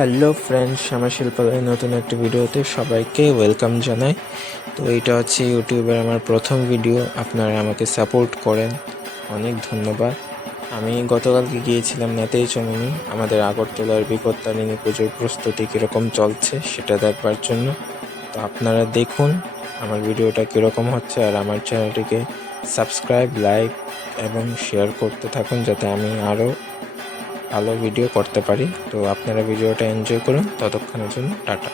Hello friends, আমার শিল্পালয়ের নতুন একটা ভিডিওতে সবাইকে ওয়েলকাম জানাই। তো এইটা হচ্ছে ইউটিউবের আমার প্রথম ভিডিও। আপনারা আমাকে সাপোর্ট করেন, অনেক ধন্যবাদ। আমি গতকালকে গিয়েছিলাম নেতেই চমনি, আমাদের আগরতলার বিপত্তারিণী পুজোর প্রস্তুতি কীরকম চলছে সেটা দেখবার জন্য। তো আপনারা দেখুন আমার ভিডিওটা কীরকম হচ্ছে, আর আমার চ্যানেলটিকে সাবস্ক্রাইব, লাইক এবং শেয়ার করতে থাকুন যাতে আমি আরও ভালো ভিডিও করতে পারি। তো আপনারা ভিডিওটা এনজয় করুন, ততক্ষণের জন্য টাটা।